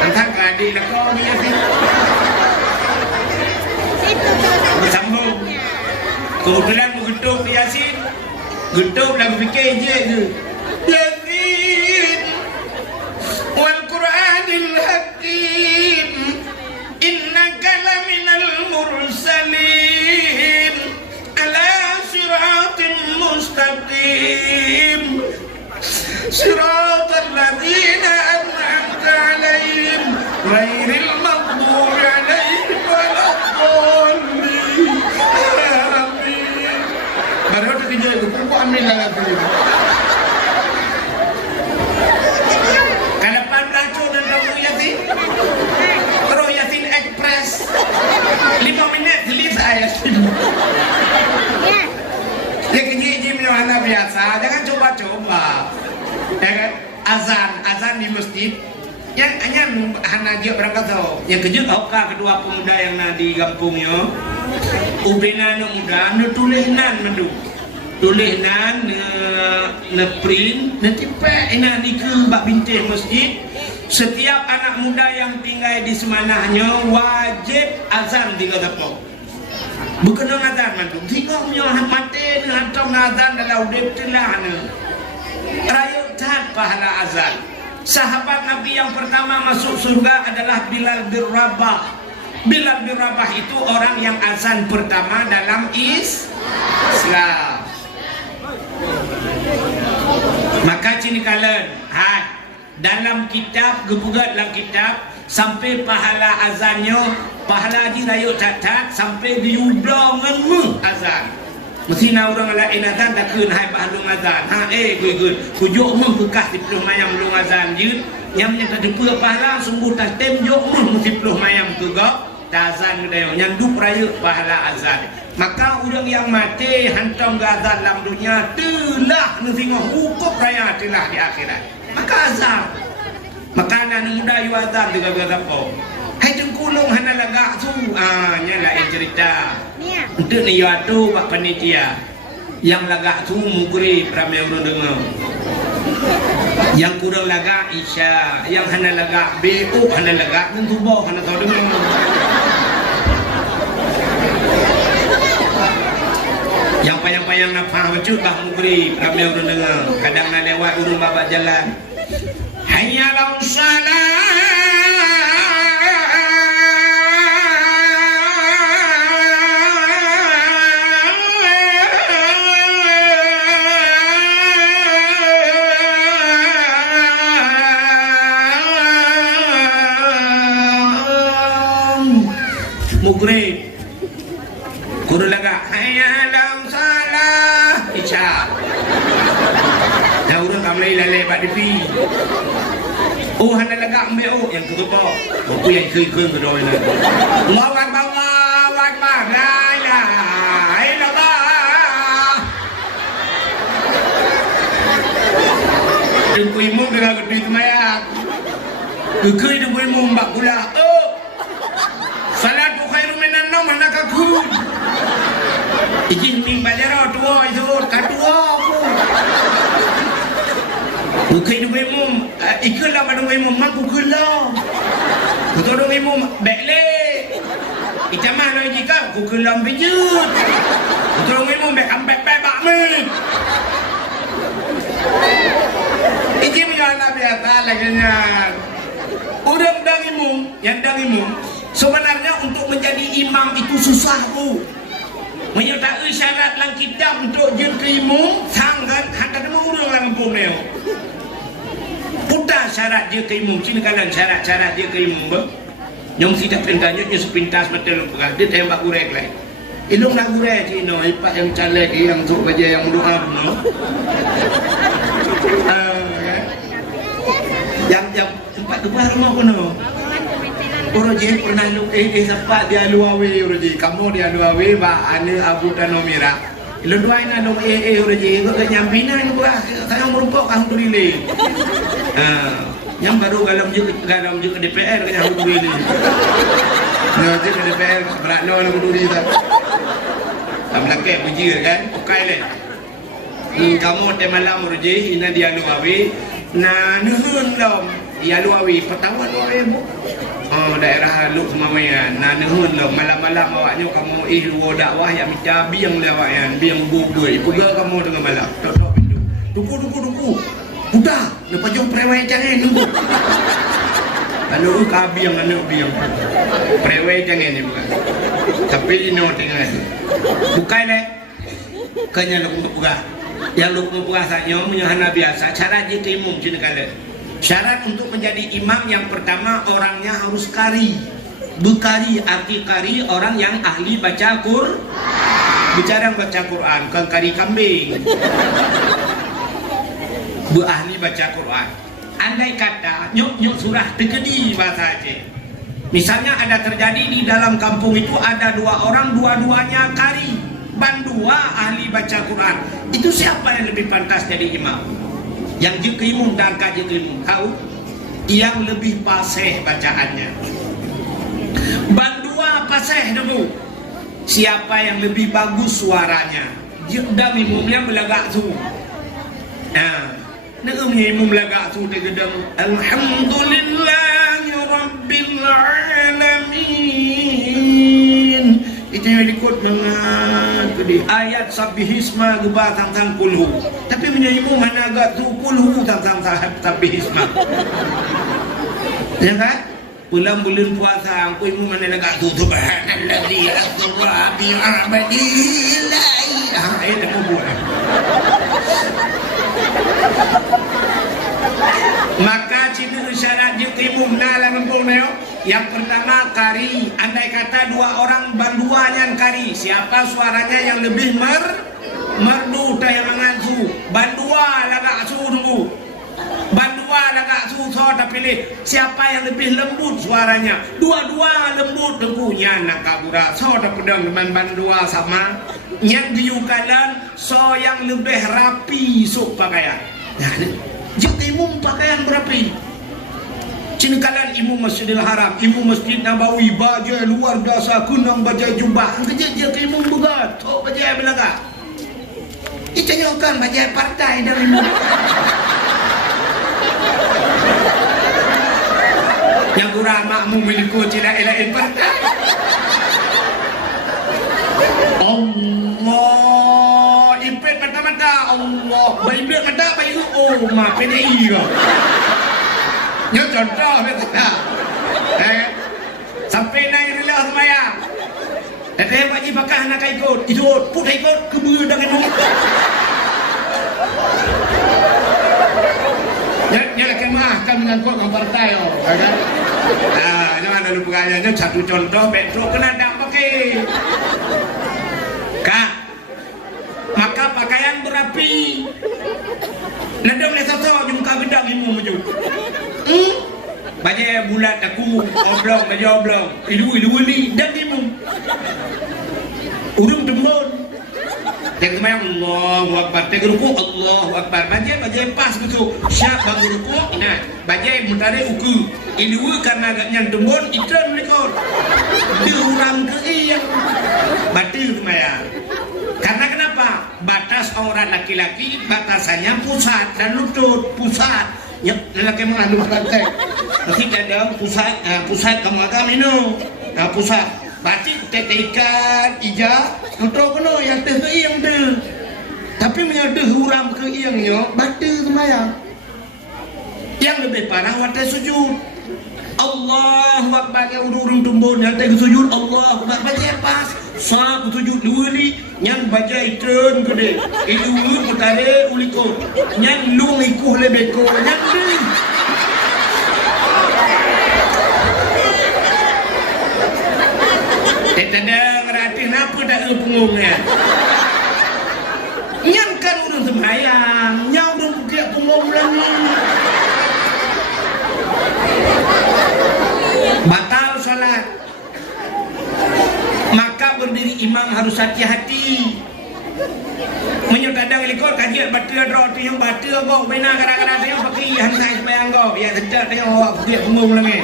Antang kadi nak kau ni Yasin bersambung kebetulan mu gedung di Yasin gedung lagu fikir je ke Yasin wal Quranil Hakim innaka laminal mursalin ala siratin mustaqim siratal ladzina an'amta alaihim ghairil maghdubi alaihim waladdallin amin. Baru tu kerja tu pun amin lah tu. Kalau pandracu dan kamu Yasin terus Yasin Express 5 minit selesai Yasin. Ya kerja anak biasa, jangan coba-coba. Ya kan? Azan di masjid. Yang hanya hana dia berangkat tahu. Yang kejut oka kedua pemuda yang nak di kampungnya. Ubena nak muda, nak tulisnan mendu. Tulisnan na print, na tipek ina ni ke bak bintih masjid. Setiap anak muda yang tinggal di semanahnya wajib azan di gatapok. Bukan azan mandu. Tengok punya mati ni hantar azan dalam udip telah ni. Raya tak pahala azan. Sahabat Nabi yang pertama masuk surga adalah Bilal bin Rabah. Bilal bin Rabah itu orang yang azan pertama dalam Islam. Maka cini kalian, dalam kitab gebugat dalam kitab sampai pahala azannya pahala haji raya catat sampai diudangkan azan. Mesti nak orang lain azan tak kena hai pahalung azan. Good. Kujuk mung bekas di peluh mayam belum azan je. Yang tak ada pahala sungguh tak temjok mung mesti peluh mayam ke gak. Azan dia yang duk raya pahala azan. Maka orang yang mati hantam ke azan dalam dunia telah tengok hukum raya telah di akhirat. Maka azan. Maka anak muda yu azan juga berapa. Hai tengkulung hana lagak tu. Nyalah cerita. Untuk ni yu pak panitia. Yang lagak tu mugri ramai orang dengar. Yang kurang lagak Isya, yang hana lagak BO hana lagak tentu boh hana tahu dengar. Yang payang-payang nak faham cut bah mugri ramai orang dengar. Kadang nak lewat urung babak jalan. Hayya lau salat mugri kudu laga hayya lau salah Isya. Dah urang kamlai lalai bak depi. Oh hana laga ambil yang ketupa. Aku yang keun kedoi na. Allahu akbar Allahu akbar la ilaha illallah. Dengkui mu dengan gede semayang. Kekui dengkui mu mbak gula. Salatu khairu minan naum anak aku. Izin ming bajaro tua itu kadua aku. Bukan dengkui mu ikut lah pada dengkui mu mampu kula. Betul dengkui mu bekle. Icamah lo jika aku kula bejut. Betul dengkui mu bek ambek bak min. Izin punya anak biasa laginya. Orang dangimu, yang dangimu sebenarnya untuk menjadi imam itu susah bu. menyertai syarat lang kitab untuk je keimum sangat hantar mengurung lampung neo putar syarat je keimum cina kalan syarat-syarat je keimum nyong tidak perintahnya je sepintas mata lupa dia tembak gurek lah ilung nak gurek cina ipak yang calek yang tu baca yang doa no yang tempat kepala rumah kono Uroji pernah sampai dia luawi Uroji kamu dia luawi ba ane Abu Tanomira lu dua ina dong Uroji kok nyampina ni gua saya merumpok alhamdulillah yang baru galam juga DPR ke alhamdulillah ngaji ke DPR berakno alhamdulillah tak amlake bujir kan ukai le kamu te malam Uroji ina dia luawi na nuhun lom dia luawi pertama luawi daerah Luk Semawayan na nuhun lo malam-malam awaknya kamu luar dakwah yang minta biang lewayan biang bubui pegel kamu dengan malam tok pintu duku udah lepas jom prewai jangan nunggu kalau kabiang anak biang prewai jangan ni bukan tapi ini tengah bukan le kanya lu buka yang lu buka saja menyahana biasa cara je timum cina kala. Syarat untuk menjadi imam yang pertama orangnya harus kari. Bekari, arti kari orang yang ahli baca Quran. Bicara baca Quran, bukan kari kambing. Ahli baca Quran. Andai kata nyok surah tegedi bahasa Aceh. Misalnya ada terjadi di dalam kampung itu ada dua orang, dua-duanya kari. Bandua ahli baca Quran. Itu siapa yang lebih pantas jadi imam? Yang je keimum dan kaje keimum tahu yang lebih paseh bacaannya bandua paseh dulu siapa yang lebih bagus suaranya je dah imumnya belagak tu imum belagak tu dia gedang alhamdulillahi rabbil alamin itu yang ikut dengan ayat sabbihisma gebah tentang kulhu tapi menyanyimu mana agak tu kulhu tentang sabbihisma ya kan bulan-bulan puasa aku imu mana agak tu subhanallazi asra bi abadillahi ini aku buat maka cina syarat dia keimum dalam kampung neo yang pertama kari andai kata dua orang banduanya kari siapa suaranya yang lebih merdu tayangan su bandua lagak su dulu bandua lagak su so pilih siapa yang lebih lembut suaranya dua-dua lembut dengunya nak kabura so pedang dengan bandua sama yang diukalan so yang lebih rapi sok pakaian jadi imum pakaian berapi cina kalan imum Masjidil Haram imum Masjid Nabawi baju luar biasa kunang baju jubah kerja ke imum begat oh baju belaka itu nyokan baju partai dan imum yang kurang makmum milikku cina elain partai Allah impet mata-mata Allah baik-baik mata baik oh mak PDI kau nyok contoh betul sampai naik rilah semaya teteh pakcik pakah nak ikut put ikut keburu dengan mu nyak kemah kan mengangkut dengan partai oh kan ini mana lu pegawainya satu contoh petro kena tak pakai kak maka pakaian berapi nadam le sosok jumka gedang imu maju baju bulat aku oblong baju oblong ilu ni dan imu urung tembon yang kemarin Allahu Akbar tegurku Allahu Akbar baju pas betul syak banguruku nah baju mutare uku ilu karena agaknya tembon itran rekod diurang ke yang batil kemayan karena kenapa batas aurat laki-laki batasannya pusat dan lutut pusat ya lelaki mengandung rantai tapi ada pusat kamu agak minum pusat berarti tetekan ijah untuk kena yang terkei yang tu tapi menyadar huram ke iangnya batal semayang yang lebih parah waktu sujud Allahu Akbar yang urung tumbun yang tengah sujud Allahu Akbar baca pas Sa kutuju dua ni nyan bajai turn gede. Ilu putare uliko. Nyan lu ikuh lebeko. Nyan ding. Tanda ngerati napa tak pengungnya. Nyan kan urang sembahyang, nyau urang buka pengung lagi. Batal salat. Maka berdiri imam harus hati-hati. Menyutadang likor kajian batal roti yang batal kau benar kadang-kadang dia pakai hantai sembahyang kau. Ya sedap dia awak buka pengung lagi.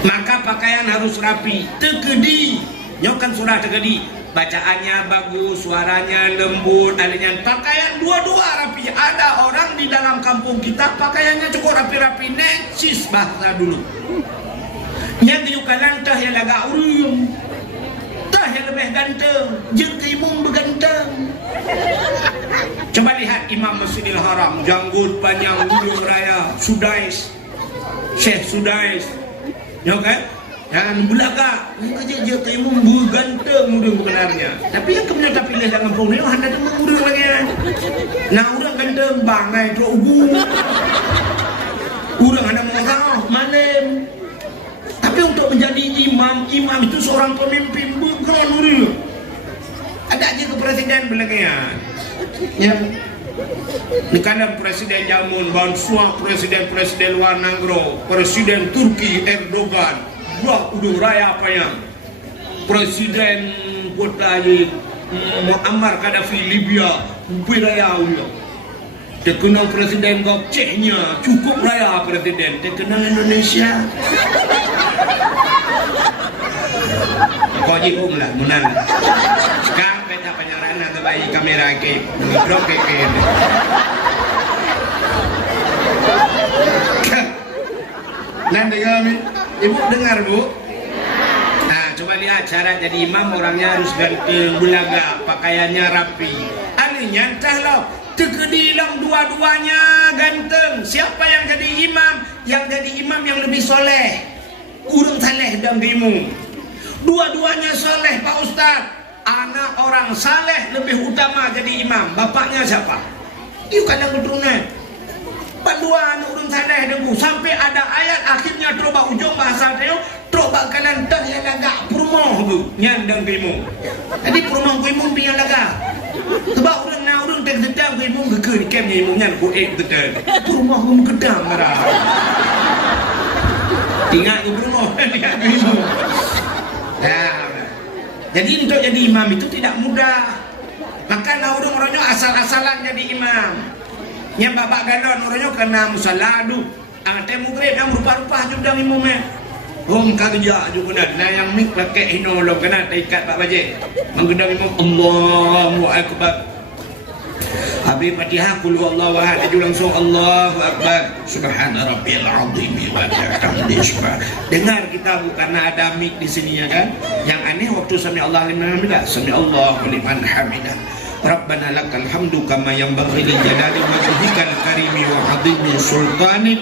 Maka pakaian harus rapi, tekedi. Nyokan surah tekedi. Bacaannya bagus, suaranya lembut, alinya pakaian dua-dua rapi. Ada orang di dalam kampung kita pakaiannya cukup rapi-rapi, necis bahasa dulu. Yang diukan lantah yang agak urung, tah yang lebih ganteng, jengkimung berganteng. Coba lihat Imam Masjidil Haram, janggut panjang ujung raya, Sudais, Syekh Sudais. Ya kan? Jangan belaka. Kerja je kaimung berganteng urang benarnya. Tapi yang kemudian tak pilih dalam kampung ni handa tu urang lagi. Nah urang ganteng bangai tu ubu. Urang ada mau malam. Tapi untuk menjadi imam itu seorang pemimpin bukan urang. Ada aja ke presiden belakangnya. Ya. Nekadang Presiden Jamun, Bansua, Presiden luar negeri, Presiden Turki Erdogan, buah udung raya apa yang Presiden kota Muammar Gaddafi Libya, raya ulah. Terkenal Presiden Gokcehnya, cukup raya Presiden. Terkenal Indonesia. Kau jihum lah, munal. Sekarang beta penyaran atau bayi kamera ke, drop ke. Nanti kami, ibu dengar bu? Nah, coba lihat cara jadi imam orangnya harus ganteng, bulaga, pakaiannya rapi. Anehnya entah loh, tekedilang dua-duanya ganteng. Siapa yang jadi imam? Yang jadi imam yang lebih soleh. Urung saleh dan bimu. Dua-duanya soleh Pak Ustaz. Anak orang saleh lebih utama jadi imam. Bapaknya siapa? Itu kadang keturunan. Panduan urung saleh dengku. Sampai ada ayat akhirnya troba ujung bahasa dia. Troba kanan tah yang lagak perumoh tu. Nyandang bimu. Jadi perumoh bimu biar lagak. Sebab urang na urang tek sedang bimu geger kem bimu nyan ku betul. Perumoh bimu gedang marah. Ingat ke perumoh dia bimu. Nah, jadi untuk jadi imam itu tidak mudah. Maka orang-orangnya asal-asalan jadi imam. Yang bapak galon orangnya kena musaladu. Temu grade yang rupa-rupa juga imamnya. Kerja juga nah yang mik pakai hinolog kena ikat Pak Baje. Menggedang imam Allahu Akbar. Habis Fatihah qul huwallahu ahad langsung Allahu Akbar. Subhana rabbiyal azim wa bihamdihi subhan. Dengar kita bukan ada mik di sininya kan. Yang aneh waktu sami Allah liman hamidah, sami Allahu liman hamidah. Rabbana lakal hamdu kama yanbaghi li jalali wajhikal karimi wa azimi sultanik.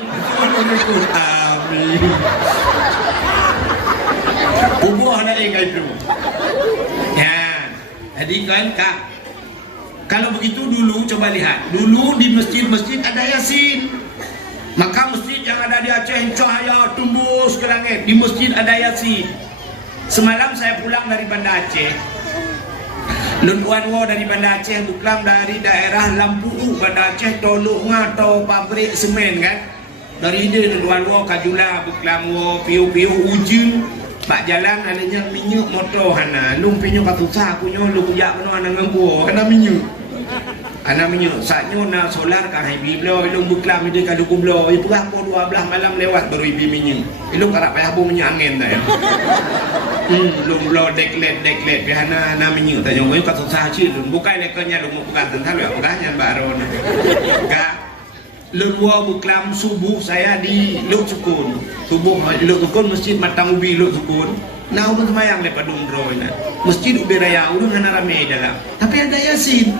Amin. Ubuh ada itu. Ya. Jadi kan Kak, kalau begitu dulu coba lihat, dulu di masjid-masjid ada Yasin. Maka masjid yang ada di Aceh cahaya tembus ke langit. Di masjid ada Yasin. Semalam saya pulang dari Banda Aceh. Lunduan dari Banda Aceh pulang dari daerah Lampu Banda Aceh toluk atau pabrik semen kan. Dari dia lunduan Kajula buklam piu-piu ujung. Pak jalan adanya minyak motor hana, lung pinyo katusah kunyo lu kuyak meno ana ngembo kena minyak. Ana minyak saknyo na solar ka hai biblo lung buklam ide ka dukublo itu lah ko 12 malam lewat baru ibi minyak. Ilung karap payah bu minyak angin ta ya. Lung blo deklet pihana na minyak ta yo katusah chi lung bukai lekenya lung bukan tental ya bukannya baron. Ka Lurwa buklam subuh saya di Luk Sukun. Subuh Luk Sukun masjid Matang Ubi Luk Sukun. Nah urang semayang lepas dumro ina. Masjid Ubi Raya urang hana rame dalam. Tapi ada Yasin.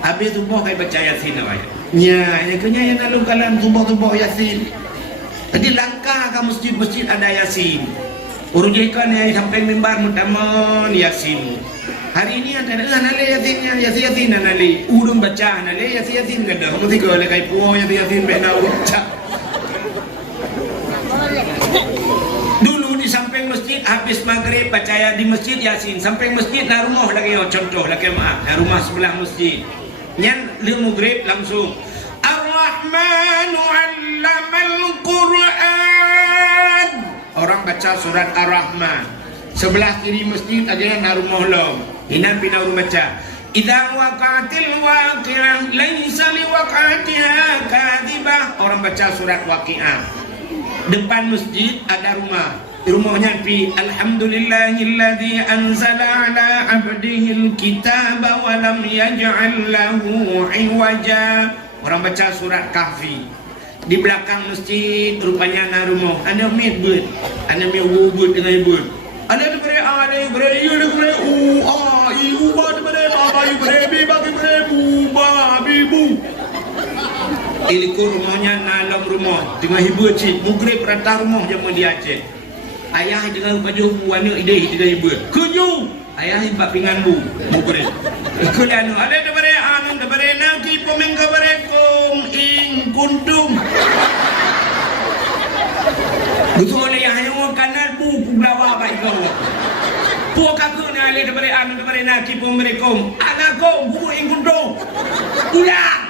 Habis subuh kai baca Yasin awak. Nya kenya yang alung kalan subuh Yasin. Jadi langkah ke masjid-masjid ada Yasin. Urujikan yang sampai mimbar mutaman Yasin. Hari ini ada nale Yasin nale. Urung baca nale Yasin kada. Mesti kau le kai puo Yasin bena baca. Dulu di samping masjid habis maghrib baca di masjid Yasin. Samping masjid na rumah lagi contoh lagi maaf. Na rumah sebelah masjid. Nyan le maghrib langsung Ar-Rahmanu 'allamal Qur'an. Orang baca surat Ar-Rahman. Sebelah kiri masjid ada na rumah lo. Inan pina rumah baca. Idza waqa'atil waqi'ah laisa liwaqa'atiha kadhibah. Orang baca surat Waqi'ah. Depan masjid ada rumah. Rumahnya pi alhamdulillahilladzi anzala ala 'abdihil kitaba wa lam yaj'al lahu 'iwaja. Orang baca surat Kahfi. Di belakang masjid rupanya ada rumah. Ada mebut, ada mewubut dengan ibut. Ada bere ada bere ada bere ibu bade bere baba bere bagi bere babi bu. Iliko rumahnya dalam rumah dengan ibu cik mugre perantah rumah jaman di Aceh. Ayah dengan baju warna ide dengan ibu. Kunyu ayah impak pingan bu mugre. Kuliah ada bere anu bere naki pomengga bere kom ing kuntum. Betul oleh yang hanya kanan bu bawa baik kau. Puak aku ni ada bere anu bere naki pomengkom. Anak kau bu ing kuntum. Ulang.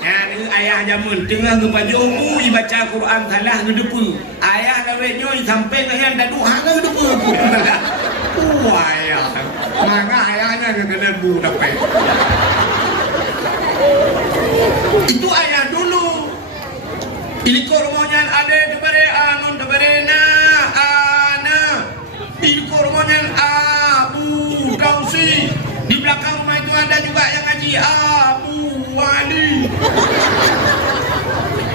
Ya, ayah jamun tengah ngebaca baca Quran salah ngedepu. Ayah lawetnya sampai dengan dadu hang ngedepu. Ayah. Maka ayahnya ngedepu dapat. Itu ayah dulu. Ini kormonya ada debare anon debare na ana. Ini kormonya Abu Kausi. Di belakang rumah itu ada juga yang ngaji Abu Wali.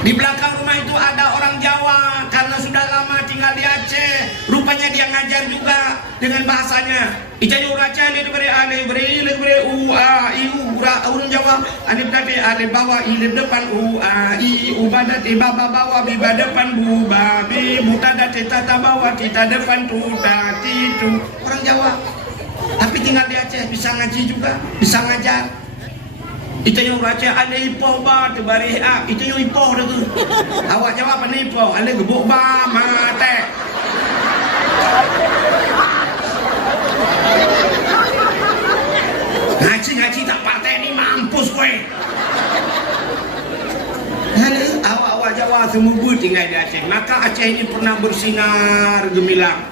Di belakang rumah itu ada orang Jawa karena sudah lama tinggal di Aceh. Rupanya dia ngajar juga dengan bahasanya. Ijanya uraca le bere ale bere le bere u a i u ra orang Jawa alif date alif bawah alif depan u a i u badate baba bawah bi depan bu babi buta date tata bawah kita depan tu dati tu. Orang Jawa. Tapi tinggal di Aceh bisa ngaji juga, bisa ngajar. Itu yang baca ada ipoh ba tebari a itu yang ipoh dah tu. Awak jawab apa ni ipoh? Ada gebuk ba mate. Ngaji tak patah ni mampus kowe. Lalu awak jawab semua tinggal di Aceh. Maka Aceh ini pernah bersinar gemilang.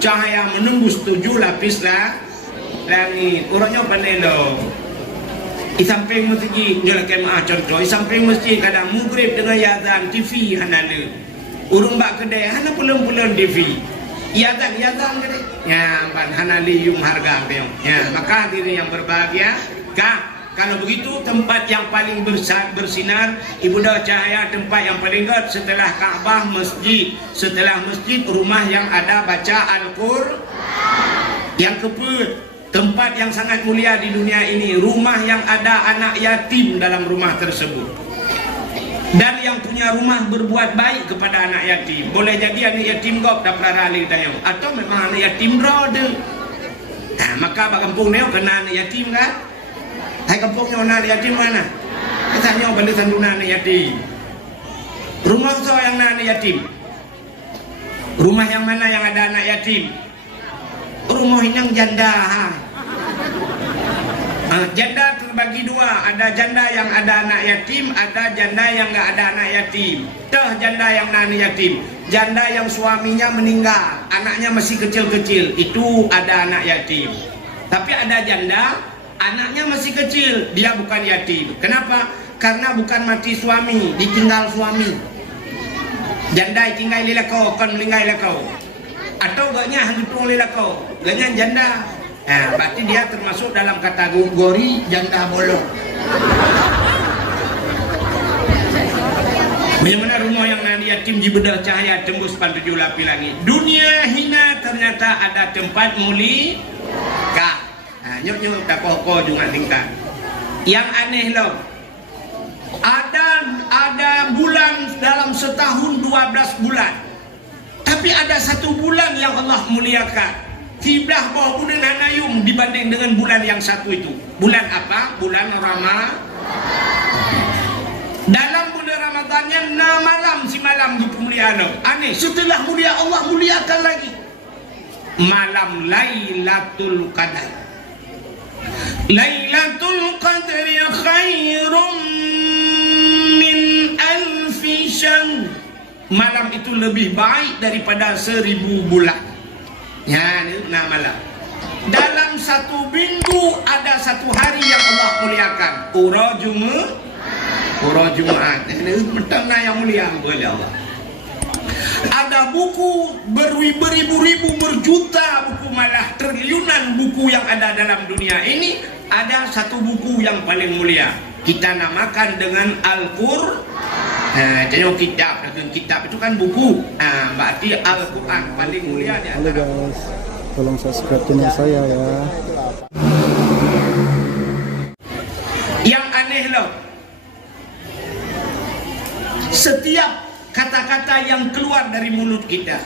Cahaya menembus 7 lapis langit. Orangnya pandai loh. Di samping masjid, nyalakan maaf contoh. Di samping masjid kadang maghrib dengan yazan TV hanale. Urung bak kedai hana pulang-pulang TV. Yazan kedai. Ya, ban hanale yung harga dia. Ya, maka hadirin yang berbahagia, kalau begitu tempat yang paling bersinar ibadah cahaya, tempat yang paling dekat setelah Kaabah masjid, setelah masjid rumah yang ada baca Al-Qur'an. Yang kedua, tempat yang sangat mulia di dunia ini, rumah yang ada anak yatim dalam rumah tersebut. Dan yang punya rumah berbuat baik kepada anak yatim. Boleh jadi anak yatim kau tak pernah rali tayang, atau memang anak yatim brother. Nah, maka bak kampung neo kena anak yatim kan? Hai kampungnya anak yatim mana? Katanya balik sanduna anak yatim. Rumah so yang anak yatim. Rumah yang mana yang ada anak yatim? Rumah yang janda. Janda terbagi dua, ada janda yang ada anak yatim, ada janda yang enggak ada anak yatim. Janda yang anak yatim, janda yang suaminya meninggal, anaknya masih kecil-kecil, itu ada anak yatim. Tapi ada janda, anaknya masih kecil, dia bukan yatim. Kenapa? Karena bukan mati suami, ditinggal suami. Janda tinggal lelako, kan meninggal lelako. Atau gaknya hitung lelako, gaknya janda. Berarti dia termasuk dalam kategori janda bolong. Bagaimana rumah yang nanti yatim di bedah cahaya tembus pada 7 lapis langit. Dunia hina ternyata ada tempat mulia. Nyok tak pokok juga tingkat. Yang aneh loh. Ada bulan dalam setahun 12 bulan. Tapi ada satu bulan yang Allah muliakan. Kiblah bawah bulan Hanayum dibanding dengan bulan yang satu itu. Bulan apa? Bulan Ramadan. Dalam bulan Ramadannya 6 malam si malam dimuliakan. Aneh, setelah mulia Allah muliakan lagi malam Lailatul Qadar. Lailatul Qadri khairum min alfi syahr. Malam itu lebih baik daripada 1000 bulan. Ya, ini 6 malam. Dalam satu minggu ada satu hari yang Allah muliakan. Ura Jumaat. Ini mentang yang mulia oleh Allah. Ada buku beribu-ribu, berjuta buku, malah triliunan buku yang ada dalam dunia ini. Ada satu buku yang paling mulia. Kita namakan dengan Al-Qur'an. Jadi kitab itu kan buku. Berarti Al-Quran paling mulia di Halo antara. guys, tolong subscribe channel saya ya. Yang aneh loh, setiap kata-kata yang keluar dari mulut kita,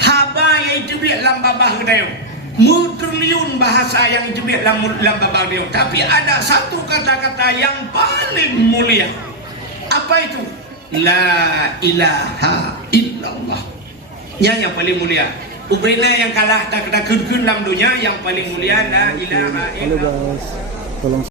haba yang itu biar lambabah dia, triliun bahasa yang itu biar lambabah dia. Tapi ada satu kata-kata yang paling mulia. Apa itu? La ilaha illallah. Yang paling mulia. Ubrina yang kalah tak kun dalam dunia, yang paling mulia la ilaha Halo illallah. guys, tolong